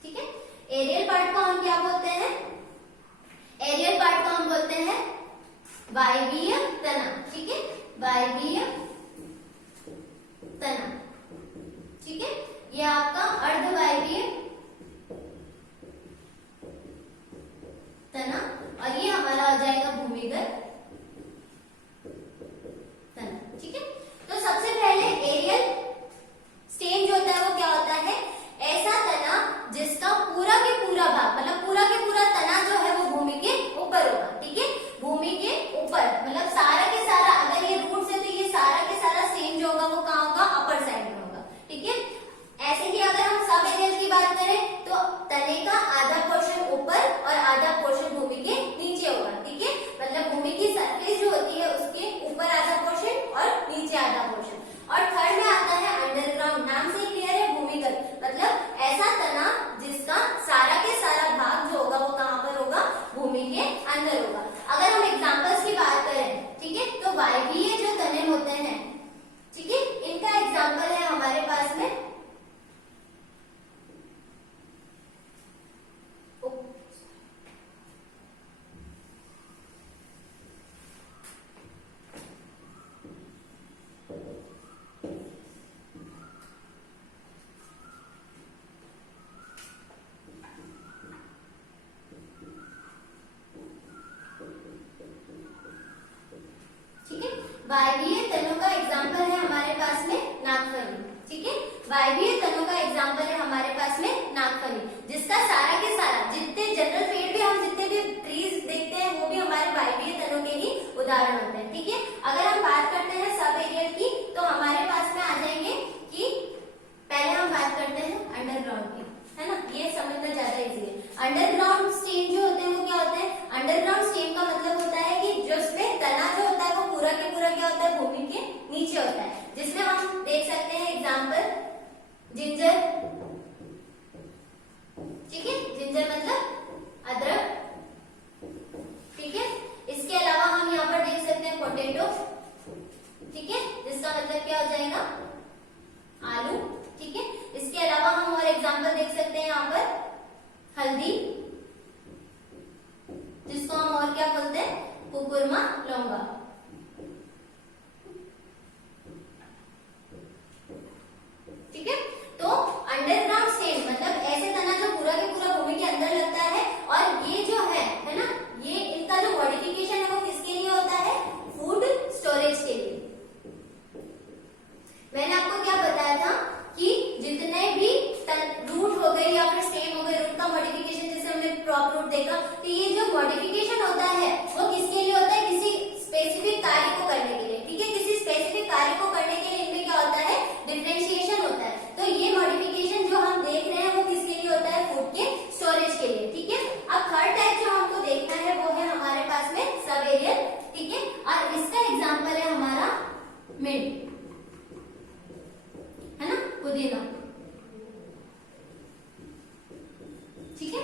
ठीक है, एरियल पार्ट को हम क्या बोलते हैं? एरियल पार्ट को हम बोलते हैं वायवीय तना। ठीक है, वायवीय तना। ठीक है, ये आपका अर्धवायवीय तना, और ये हमारा आ जाएगा भूमिगत तना। ठीक है, तो सबसे पहले एरियल स्टेम जो होता है वो क्या होता है? ऐसा तना जिसका पूरा के पूरा भाग, मतलब पूरा के पूरा तना जो है वो भूमि के ऊपर होगा। ठीक है, भूमि के ऊपर, मतलब सारा के सारा, अगर ये रूट्स है तो ये सारा वायवीय तनों का एग्जाम्पल है हमारे पास में नागफनी। ठीक है, वायवीय तनों का एग्जाम्पल है हमारे पास में नागफनी, जिसका सारा के सारा जितने जनरल पेड़ भी हम जितने भी ट्रीज देखते हैं वो भी हमारे वायवीय तनों के ही उदाहरण होते हैं। ठीक है, अगर हम बात करते हैं सब एरियल की तो हमारे पास में आ जाएंगे कि पहले हम बात करते हैं अंडरग्राउंड की, है ना, ये समझना ज्यादा इजी है। अंडरग्राउंड स्टेम जो होते हैं वो क्या होते हैं? अंडरग्राउंड स्टेम का मतलब होता है कि जो उसमें तना जो होता है वो पूरा के पूरा क्या होता है? भूमि के नीचे होता है, जिसमें हम देख सकते हैं एग्जाम्पल जिंजर। ठीक है, जिंजर मतलब अदरक। ठीक है, इसके अलावा हम यहाँ पर देख सकते हैं पोटैटो। ठीक है, जिसका मतलब क्या हो जाएगा? आलू। ठीक है, इसके अलावा हम और एग्जाम्पल देख सकते हैं यहाँ पर हल्दी, जिसको हम और क्या बोलते हैं? कुकुरमा, लौंगा। ठीक है, तो अंडरग्राउंड स्टेम मतलब ऐसे तना जो पूरा के पूरा भूमि के अंदर लगता है, और ये जो है ना, ये इनका जो मॉडिफिकेशन है वो किसके लिए होता है? फूड स्टोरेज के लिए। मैंने आपको क्या बताया था कि जितने भी रूट हो गए या फिर स्टेम हो गए, रूट का मॉडिफिकेशन जैसे हमने क्रॉप रूट देखा, तो ये जो मॉडिफिकेशन होता है वो किसके लिए होता है? किसी स्पेसिफिक कार्य को करने के लिए। ठीक है, किसी स्पेसिफिक कार्य को करने के लिए इनमें क्या होता है? डिफरेंशिएशन होता है। तो ये मॉडिफिकेशन जो हम देख रहे हैं वो किसके लिए होता है? फूड के स्टोरेज के लिए। ठीक है, अब थर्ड टाइप जो हमको देखना है वो है हमारे पास में सब एरियल। ठीक है, और इसका एग्जाम्पल है हमारा मिंट, है ना, पुदीना। ठीक है,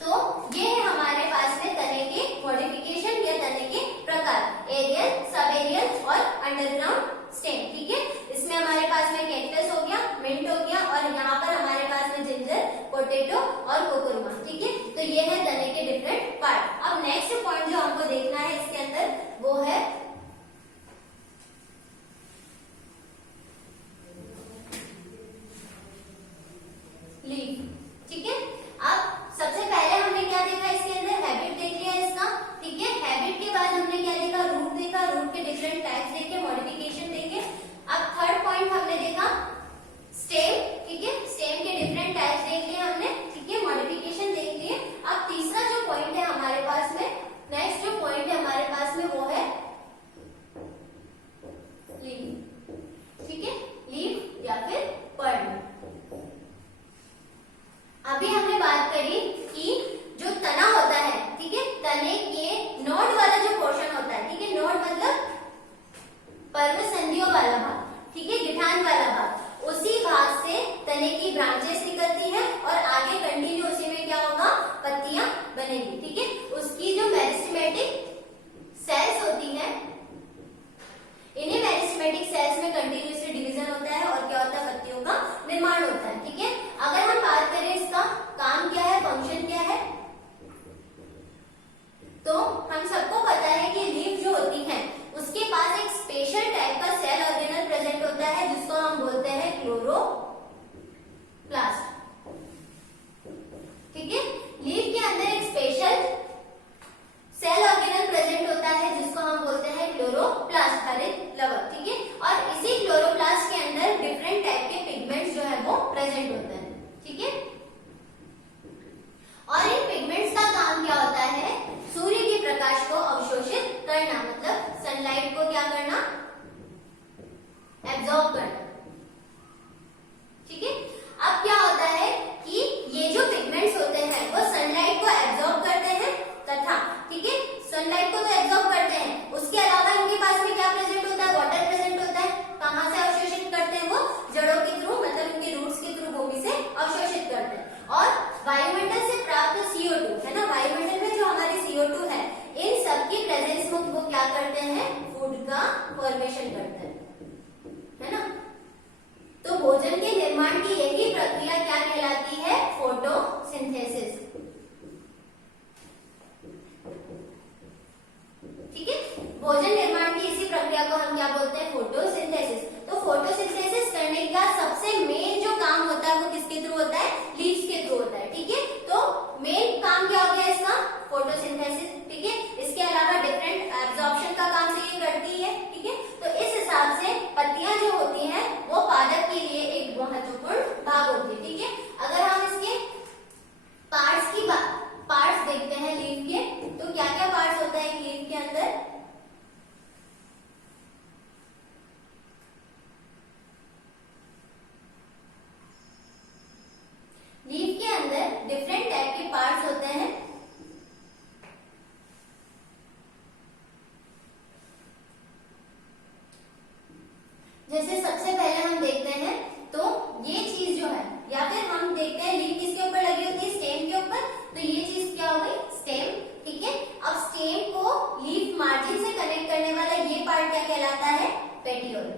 तो ये है हमारे पास में तने के मॉडिफिकेशन या तने के प्रकार, एरियल, सब एरियल और अंडरग्राउंड स्टेम। ठीक है, इसमें हमारे पास में कैक्टस हो गया, मिंट हो गया, और यहाँ पर हमारे पास में जिंजर, पोटैटो और कुकुरमा। ठीक है, तो ये है तने के डिफरेंट पार्ट। अब नेक्स्ट पॉइंट जो हमको देखना है इसके अंदर वो है लीफ। ठीक है, अब सबसे पहले हमने क्या देखा इसके अंदर? हैबिट देख लिया इसका। ठीक है, हैबिट के बाद हमने क्या देखा? रूट देखा, रूट के डिफरेंट टाइप्स देखे, मॉडिफिकेशन देखे। अब थर्ड पॉइंट हमने देखा स्टेम। ठीक है, स्टेम के डिफरेंट टाइप्स देख लिए हमने। ठीक है, मॉडिफिकेशन देख लिए। अब तीसरा जो पॉइंट है हमारे पास में, नेक्स्ट जो पॉइंट है हमारे पास में वो है लीफ। ठीक है, लीफ या फिर पर्ल। अभी हमने बात करी कि जो तना होता है, ठीक है, तने के नोड वाला जो पोर्शन होता है, ठीक है, नोड मतलब पर्व संधियों वाला भाग, ठीक है, गिठान वाला भाग, उसी भाग से तने की ब्रांचेस निकलती है और आगे कंटिन्यू उसी में क्या होगा? पत्तियां बनेगी। ठीक है, उसकी जो मेरिस्टेमेटिक सेल्स होती है, इन्हीं मेरिस्टेमेटिक सेल्स में कंटिन्यूअसली डिवीजन होता है और क्या होता है? पत्तियों का निर्माण होता है। ठीक है, अगर हम बात करें इसका काम क्या है, फंक्शन क्या है, तो हम सबको पता है कि लीफ जो होती है उसके पास एक स्पेशल टाइप का सेल ऑर्गेनल प्रेजेंट होता है, जिसको हम बोलते हैं क्लोरोप्लास्ट। ठीक है, लीफ के अंदर एक स्पेशल सेल ऑर्गेनल प्रेजेंट होता है जिसको हम बोलते हैं क्लोरोप्लास्ट, हरित लवक। ठीक है, और इसी क्लोरोप्लास्ट के अंदर डिफरेंट टाइप के पिगमेंट्स जो है वो प्रेजेंट होते हैं। ठीक है, और इन पिगमेंट्स का काम क्या होता है? सूर्य के प्रकाश को अवशोषित करना, मतलब सनलाइट को क्या करना? एब्जॉर्ब करना। ठीक है, अब क्या होता है कि ये जो पिगमेंट्स होते हैं वो सनलाइट को एब्जॉर्ब करते हैं तथा, ठीक है, सनलाइट को तो एब्जॉर्ब करते हैं, उसके अलावा इनके पास में क्या प्रेजेंट होता है? वाटर प्रेजेंट होता है। कहां से अवशोषित करते हैं? वो जड़ों के थ्रू, मतलब इनके रूट्स के थ्रू भूमि से अवशोषित करते हैं। और वायुमंडल से प्राप्त CO2, है ना, वायुमंडल में जो हमारी CO2 है, इन सब की प्रेजेंस में वो क्या करते हैं? फूड का फॉर्मेशन करते हैं, है ना। तो भोजन के निर्माण की यही प्रक्रिया क्या कहलाती है? फोटोसिंथेसिस। ठीक है, भोजन निर्माण की इसी प्रक्रिया को हम क्या बोलते हैं? फोटोसिंथेसिस। तो फोटोसिंथेसिस करने का सबसे मेन जो काम होता है वो किसके थ्रू होता है? लीव्स के थ्रू होता है। ठीक है, तो मेन काम क्या हो गया इसका? फोटोसिंथेसिस। ठीक है, इसके अलावा डिफरेंट एब्जॉर्प्शन का काम से ये करती है। जैसे सबसे पहले हम देखते हैं तो ये चीज जो है, या फिर हम देखते हैं लीफ किसके ऊपर लगी होती है, स्टेम के ऊपर। तो ये चीज क्या हो गई, स्टेम, ठीक है। अब स्टेम को लीफ मार्जिन से कनेक्ट करने वाला ये पार्ट क्या कहलाता है, पेटियोल,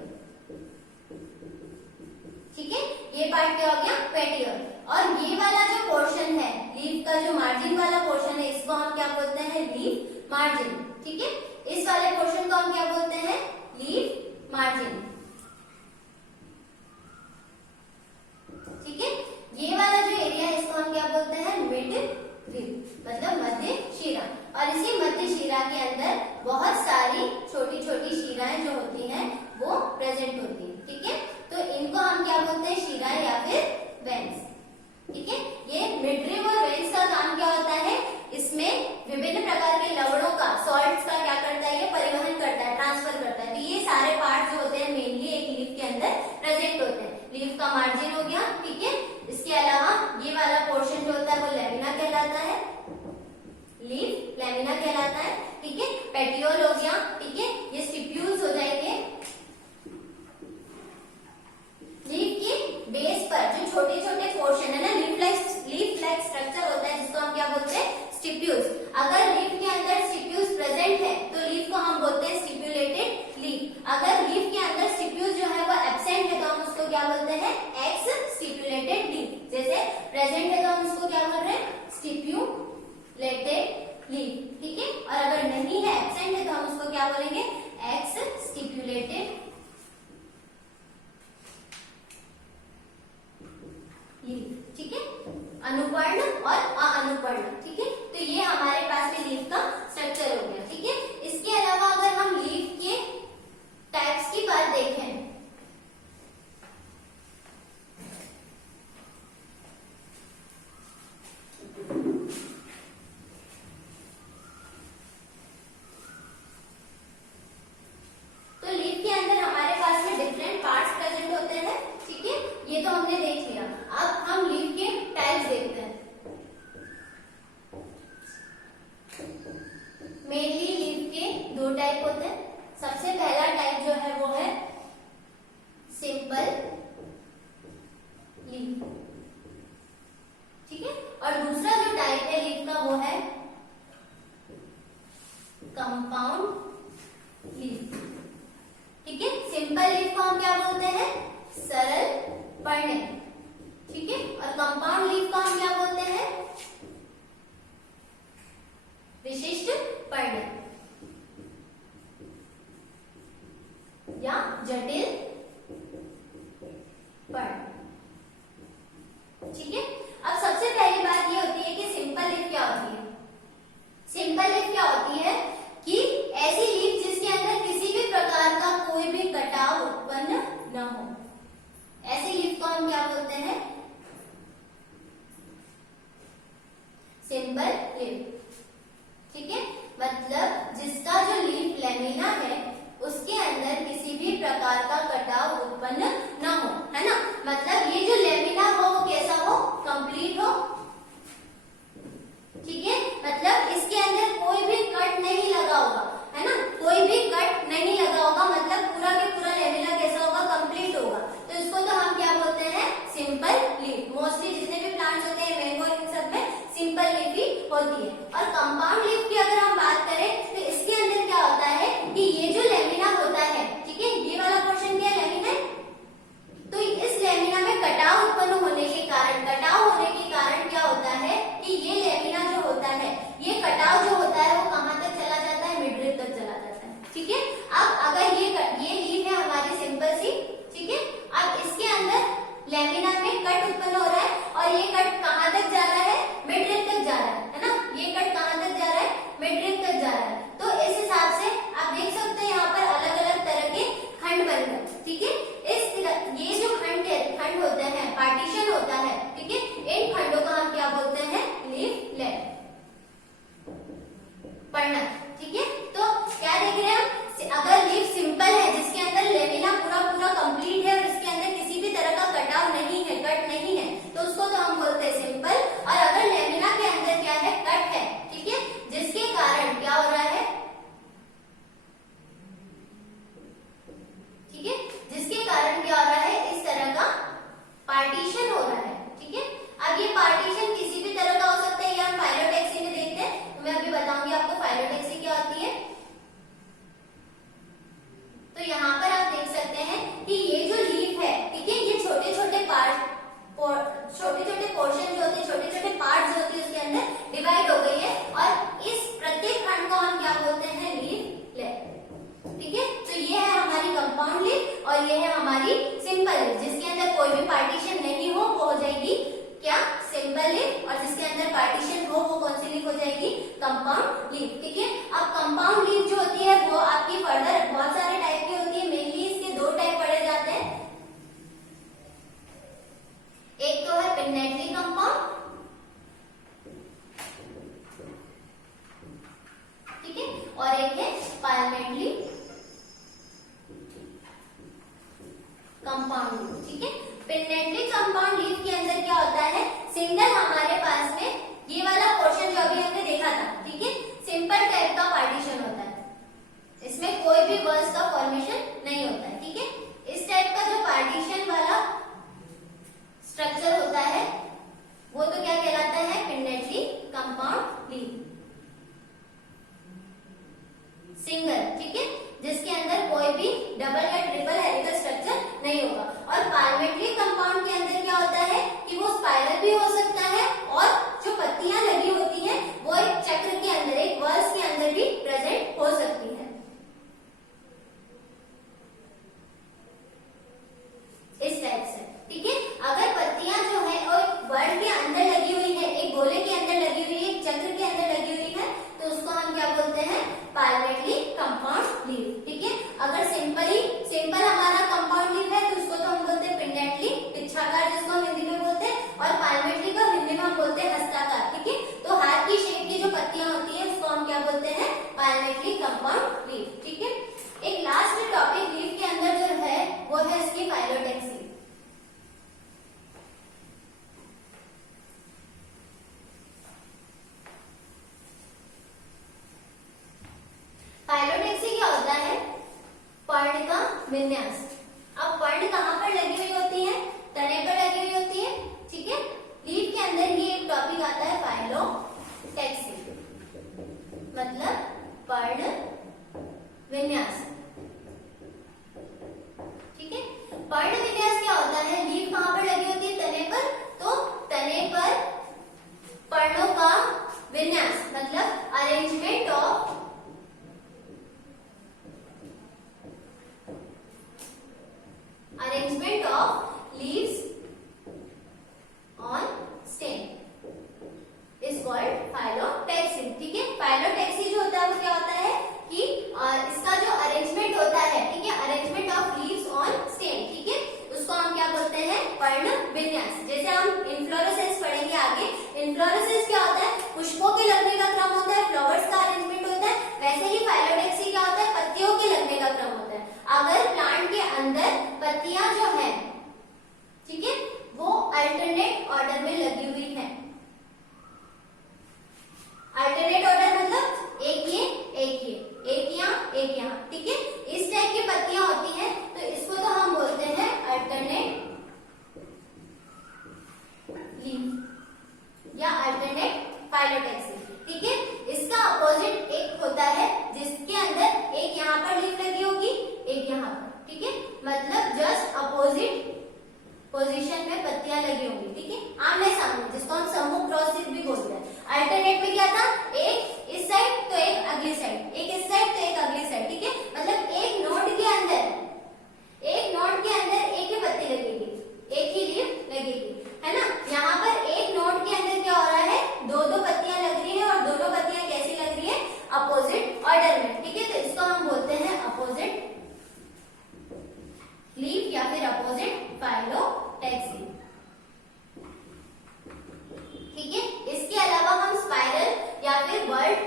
ठीक है। ये पार्ट क्या हो गया, पेटियोल। और ये वाला जो पोर्शन है लीफ का, जो मार्जिन वाला पोर्शन है, इसको हम क्या बोलते हैं, लीफ मार्जिन, ठीक है। इस वाले पोर्शन को हम क्या बोलते हैं, लीफ मार्जिन, ठीक है। ये वाला जो एरिया है इसको हम क्या बोलते हैं, मिड रिब, मतलब मध्य शिरा। और इसी मध्य शिरा के अंदर बहुत सारी छोटी छोटी शिराएं जो होती हैं वो प्रेजेंट होती हैं, ठीक है। तो इनको हम क्या बोलते हैं, शिराएं या फिर वेन्स, ठीक है। ये मिड-रिब और वेन्स का काम क्या होता है, इसमें विभिन्न प्रकार के लवणों का, सॉल्ट्स का क्या करता है, ये परिवहन करता है, ट्रांसफर करता है। तो ये सारे पार्ट जो होते हैं मेनली एक लीफ के अंदर प्रेजेंट होते हैं। लीफ का मार्जिन हो गया, ठीक है। इसके अलावा ये वाला पोर्शन जो होता है वो लेमिना कहलाता है, लीफ लेमिना कहलाता है, ठीक है। पेटियोल हो गया, ठीक है। ये स्टिप्यूल्स हो जाएंगे। लीफ की बेस पर जो छोटे छोटे पोर्शन है ना, लीफ लाइक स्ट्रक्चर होता है, जिसको हम क्या बोलते हैं, स्टिप्यूल्स। अगर लीफ के अंदर स्टिप्यूल्स प्रेजेंट है तो लीफ को हम बोलते हैं स्टिप्यूलेटेड लीफ। अगर लीफ के अंदर स्टिप्यूल्स जो है वो एब्सेंट है तो हम उसको क्या बोलते हैं, एक्स स्टिप्यूलेटेड लीफ। जैसे प्रेजेंट है तो हम उसको क्या बोल रहे हैं, स्टिप्यूलेटेड लीफ, ठीक है। और अगर नहीं है, एब्सेंट है, तो हम उसको क्या बोलेंगे, एक्स स्टिप्यूलेटेड लीफ, ठीक है। अनुपर्ण और अअनुपर्ण, ठीक है। तो ये हमारे पास में लीफ का स्ट्रक्चर हो गया, ठीक है। इसके अलावा अगर हम लीफ के टाइप्स की बात देखें, तो लीफ के अंदर हमारे पास में डिफरेंट पार्ट्स प्रेजेंट होते हैं, ठीक है। ये तो हमने देख लिया। अब हम लीफ के टाइप्स देखते हैं। मेनली लीफ के दो टाइप होते हैं। सबसे पहला टाइप जो है वो है सिंपल लीफ, ठीक है। और दूसरा जो टाइप है लीफ का वो है कंपाउंड लीफ, ठीक है। सिंपल लीफ को हम क्या बोलते हैं, सरल पर्णे, ठीक है। और कंपाउंड लीफ को हम क्या बोलते हैं, विशिष्ट पर्णे या जटिल पर्ण, ठीक है। अब सबसे पहली बात ये होती है कि सिंपल लीफ क्या होती है। सिंपल लीफ क्या होती है कि ऐसी लीफ जिसके अंदर किसी भी प्रकार का कोई भी कटाव उत्पन्न न हो, ऐसी लीफ को हम क्या बोलते हैं, सिंपल लीफ, ठीक है। मतलब जिसका जो लीफ लेमिना है उसके अंदर किसी भी प्रकार का हमारी सिंपल लीफ, जिसके अंदर कोई भी पार्टीशन नहीं हो वो हो जाएगी क्या, सिंपल लीफ, और जिसके अंदर पार्टीशन हो वो कौन सी लीफ हो जाएगी, कंपाउंड लीफ। ठीक है, अब कंपाउंड लीफ जो होती है वो आपकी फर्दर बहुत सारे टाइप की होती है, मेनली इसके दो टाइप पढ़े जाते हैं। एक तो है पिन्नेटली कंपाउंड, ठीक है, और एक है पाल्मेटली कंपाउंड लीफ। ठीक है, पिन्नेटली कंपाउंड लीफ के अंदर क्या होता है, सिंगल हमारे पास में ये वाला पोर्शन जो अभी हमने देखा था, ठीक है, सिंपल टाइप का पार्टीशन होता है, इसमें कोई भी वर्ड्स का फॉर्मेशन नहीं होता है। ठीक है, इस टाइप का जो पार्टीशन वाला स्ट्रक्चर होता है वो तो क्या कहलाता है, पिन्नेटली कंपाउंड लीफ, सिंगल, ठीक है, जिसके अंदर कोई भी डबल या ट्रिपल हेलिकल स्ट्रक्चर नहीं होगा। और पाल्मेटली कंपाउंड के अंदर क्या होता है कि वो स्पाइरल भी हो सकता है, और जो पत्तियां लगी होती हैं वो एक चक्र के अंदर, एक वर्स के अंदर भी प्रेजेंट हो सकती है, इस टाइप से। ठीक है, अगर पत्तियां जो है और वर्ड के अंदर लगी हुई है, एक गोले के अंदर लगी हुई है, एक चक्र के अंदर लगी हुई है, तो उसको हम क्या बोलते हैं, पाल्मेटली कंपाउंड लीफ। ठीक है, अगर सिंपल हमारा कंपाउंड लीफ है तो उसको तो हम बोलते हैं पिन्नेटली, पिच्छाकार जिसको हम हिंदी में बोलते हैं, और पाल्मेटली को हिंदी में हम बोलते हैं हस्ताकार। ठीक है, तो हाथ की शेप की जो पत्तियां होती है उसको हम क्या बोलते हैं, पाल्मेटली कंपाउंड लीफ। ठीक है, एक लास्ट टॉपिक लीफ के अंदर जो है वो है इसकी फाइलोटेक्सी। फाइलोटेक्सी क्या होता है, पर्ण का विन्यास। अब पर्ण कहाँ पर लगी हुई होती है, तने पर लगी हुई होती है। ठीक है, लीफ के अंदर ही एक टॉपिक आता है फाइलोटेक्सी, मतलब पर्ण विन्यास। ठीक है, पर्ण विन्यास क्या होता है, लीफ कहाँ पर लगी होती है, तने पर, तो तने पर पर्णों का विन्यास मतलब arrangement of leaves on stem is called phyllotaxy। ठीक है, फाइलोटेक्सी जो होता है वो क्या होता है कि इसका जो अरेंजमेंट होता है, ठीक है, arrangement of leaves on stem, ठीक है, उसको हम क्या बोलते हैं, पर्ण विन्यास। जैसे हम इनफ्लोरेसेंस पढ़ेंगे आगे, इनफ्लोरेसेंस क्या होता है, पुष्पों के लगने का क्रम होता है, फ्लावर्स का अरेंजमेंट होता है, वैसे ही फाइलोटेक्सी क्या होता है, पत्तियों के लगने का क्रम होता है। अगर प्लांट के अंदर पत्तियां जो है, ठीक है, वो अल्टरनेट ऑर्डर में लगी हुई है, अल्टरनेट ऑर्डर मतलब एक ये एक ये, एक यहाँ, ठीक है, इस टाइप की पत्तियां होती हैं, तो इसको तो हम बोलते हैं अल्टरनेट लीफ या अल्टरनेट फाइलोटेक्सी। ठीक है, इसका अपोजिट एक होता है जिसके अंदर एक यहाँ पर लीफ लगी होगी, एक यहाँ पर, ठीक है, मतलब जस्ट अपोजिट पोजीशन में पत्तियां लगी होंगी। ठीक है, आमने सामने, जिसको हम समूह क्रॉस लीफ भी बोलते हैं। अल्टरनेट में क्या था, एक इस साइड तो एक अगली साइड, एक इस साइड तो एक अगली साइड, ठीक है, मतलब एक नोड के अंदर एक ही पत्ती लगेगी, एक ही लीफ लगेगी, है ना। यहाँ पर एक नोड के अंदर क्या हो रहा है, दो पत्तियां लग रही है, और दोनों पत्तियां कैसी लग रही है, अपोजिट ऑर्डर में। ठीक है, तो इसको हम बोलते हैं अपोजिट लीफ या फिर अपोजिट फाइलोटेक्सी। ठीक है, इसके अलावा हम स्पाइरल या फिर वर्ड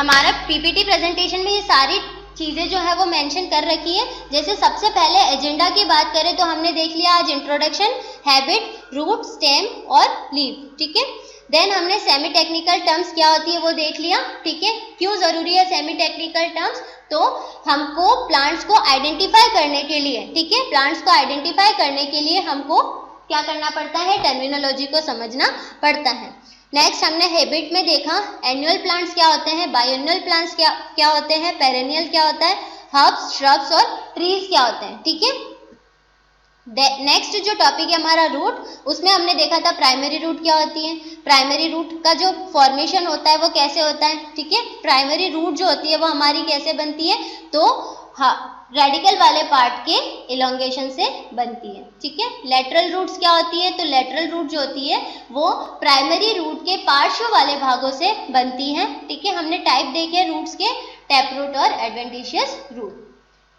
हमारा पीपीटी प्रेजेंटेशन में ये सारी चीजें जो है वो मेंशन कर रखी है। जैसे सबसे पहले एजेंडा की बात करें तो हमने देख लिया आज इंट्रोडक्शन, हैबिट, रूट, स्टेम और लीफ, ठीक है। देन हमने सेमी टेक्निकल टर्म्स क्या होती है वो देख लिया, ठीक है। क्यों जरूरी है सेमी टेक्निकल टर्म्स, तो हमको प्लांट्स को आइडेंटिफाई करने के लिए, ठीक है, प्लांट्स को आइडेंटिफाई करने के लिए हमको क्या करना पड़ता है, टर्मिनोलॉजी को समझना पड़ता है। नेक्स्ट हमने हैबिट में देखा एनुअल प्लांट्स क्या होते हैं, बायएनुअल प्लांट्स क्या होते हैं, पेरेनियल क्या होता है, हर्ब्स, श्रब्स और ट्रीज क्या होते हैं, ठीक है। नेक्स्ट जो टॉपिक है हमारा रूट, उसमें हमने देखा था प्राइमरी रूट क्या होती है, प्राइमरी रूट का जो फॉर्मेशन होता है वो कैसे होता है, ठीक है। प्राइमरी रूट जो होती है वो हमारी कैसे बनती है, तो रेडिकल वाले पार्ट के इलोंगेशन से बनती है, ठीक है। लेटरल रूट्स क्या होती है, तो लेटरल रूट जो होती है वो प्राइमरी रूट के पार्श्व वाले भागों से बनती है, ठीक है। हमने टाइप देखे रूट्स के, टैप रूट और एडवेंटिशियस रूट।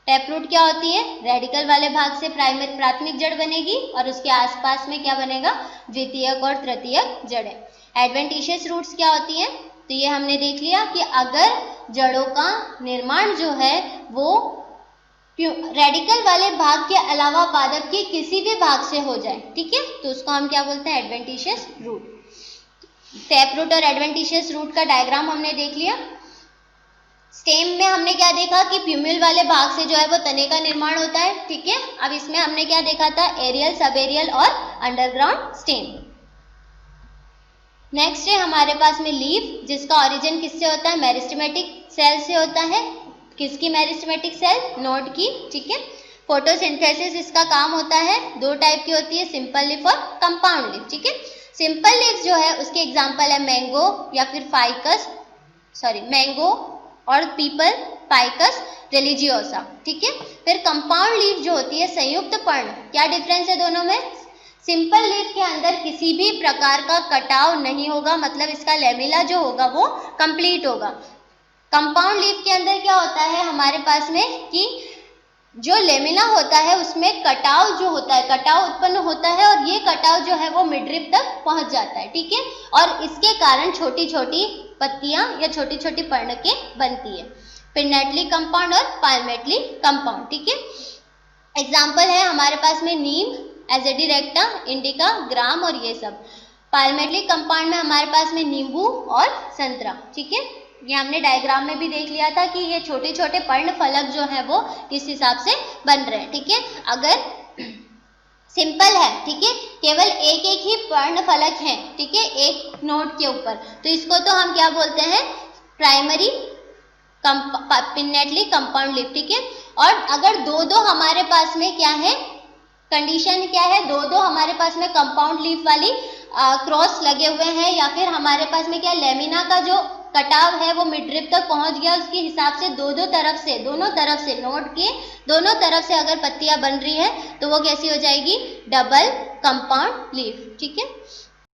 टैप रूट क्या होती है, रेडिकल वाले भाग से प्राथमिक जड़ बनेगी और उसके आसपास में क्या बनेगा, द्वितीयक और तृतीयक जड़ें। एडवेंटिशियस रूट्स क्या होती है, तो ये हमने देख लिया कि अगर जड़ों का निर्माण जो है वो रेडिकल वाले भाग के अलावा पादप के किसी भी भाग से हो जाए, ठीक है, तो उसको हम क्या बोलते हैं, एडवेंटिशियस रूट। टैप रूट और एडवेंटिशियस रूट का डायग्राम हमने देख लिया। स्टेम में हमने क्या देखा कि प्यूमिल वाले भाग से जो है वो तने का निर्माण होता है, ठीक है। अब इसमें हमने क्या देखा था, एरियल, सब एरियल और अंडरग्राउंड स्टेम। नेक्स्ट है हमारे पास में लीफ, जिसका ओरिजिन किससे होता है, मेरिस्टेमेटिक सेल से होता है। किसकी मेरिस्टेमेटिक सेल, नोड की, ठीक है। फोटोसिंथेसिस इसका काम होता है, दो टाइप की होती है, सिंपल लीफ और कंपाउंड लीफ, ठीक है। सिंपल लीफ जो है उसके एग्जांपल है मैंगो या फिर मैंगो और पीपल, फाइकस, रिलीजियोसा, ठीक है। फिर कंपाउंड लीफ जो होती है संयुक्त पर्ण, क्या डिफरेंस है दोनों में, सिंपल लीफ के अंदर किसी भी प्रकार का कटाव नहीं होगा, मतलब इसका लेमिला जो होगा वो कंप्लीट होगा। कंपाउंड लीफ के अंदर क्या होता है हमारे पास में कि जो लेमिना होता है उसमें कटाव जो होता है, कटाव उत्पन्न होता है और ये कटाव जो है वो मिडरिप तक पहुंच जाता है, ठीक है। और इसके कारण छोटी छोटी पत्तियां या छोटी छोटी पर्णकें बनती है। पिन्नेटली कंपाउंड और पाल्मेटली कंपाउंड, ठीक है। एग्जाम्पल है हमारे पास में नीम, एजेडिरेक्टा, इंडिका, ग्राम और ये सब। पाल्मेटली कंपाउंड में हमारे पास में नींबू और संतरा, ठीक है। ये हमने डायग्राम में भी देख लिया था कि ये छोटे छोटे पर्ण फलक जो है वो किस हिसाब से बन रहे हैं, ठीक है। अगर सिंपल है, ठीक है, केवल एक एक ही पर्ण फलक है, ठीक है, एक नोड के ऊपर, तो इसको तो हम क्या बोलते हैं, प्राइमरी पिन्नेटली कंपाउंड लीफ, ठीक है। और अगर दो दो हमारे पास में क्या है, कंडीशन क्या है, दो दो हमारे पास में कंपाउंड लीफ वाली क्रॉस लगे हुए हैं या फिर हमारे पास में क्या लेमिना का जो कटाव है वो मिडरिप तक पहुंच गया, उसके हिसाब से दोनों तरफ से नोड के दोनों तरफ से अगर पत्तियां बन रही है तो वो कैसी हो जाएगी, डबल कंपाउंड लीफ, ठीक है।